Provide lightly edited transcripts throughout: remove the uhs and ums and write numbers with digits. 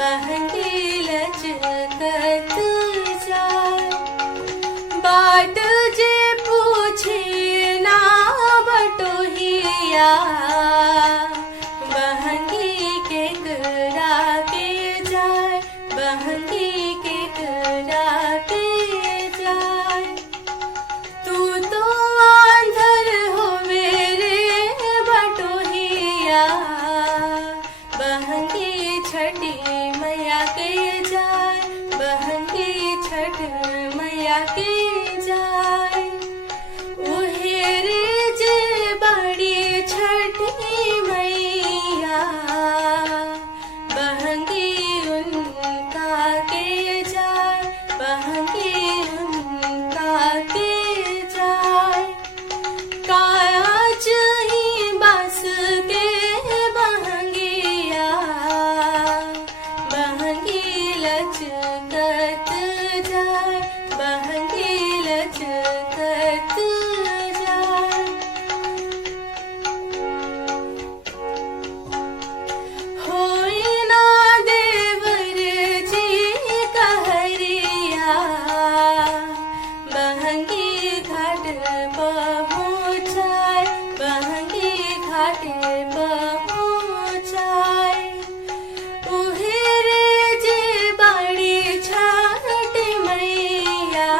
बहंगी लचकत जाए। बाट जे पूछे ना बटोहिया, बहंगी के करा के जाए, बहंगी के करा के जाए। तू तो आंधर हो मेरे बटोहिया, बहंगी छठी मैया के जाए, बहंगी छठ मैया के जाए। उहेरे जे बड़ी छठी मैया, बहंगी उनका के जाए, बहंगी उनका के जाए। काज ही बस के बहंगिया, बहंगी लचकत जाए, बहंगी लचकत जाए। होई ना देवर जी कहरिया, बहंगी घाट पहुँचाए, बहंगी घाट पहुँचाए। उहेरे जे बड़ी छठ मैया,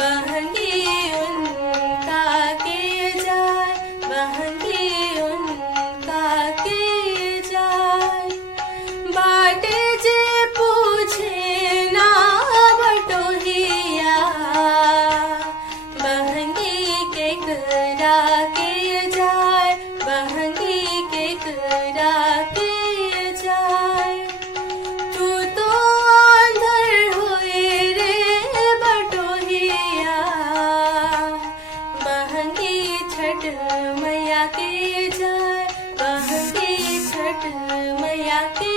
बहंगी उनका के जाए, बहंगी उनका के जाए। बाट जे पूछे ना बटोहिया, बहंगी के करा के जाए, बहंगी के करा के जाए। तू तो आंधर होए रे बटोहिया, बहंगी छठ मैया के जाए, बहंगी छठ मैया के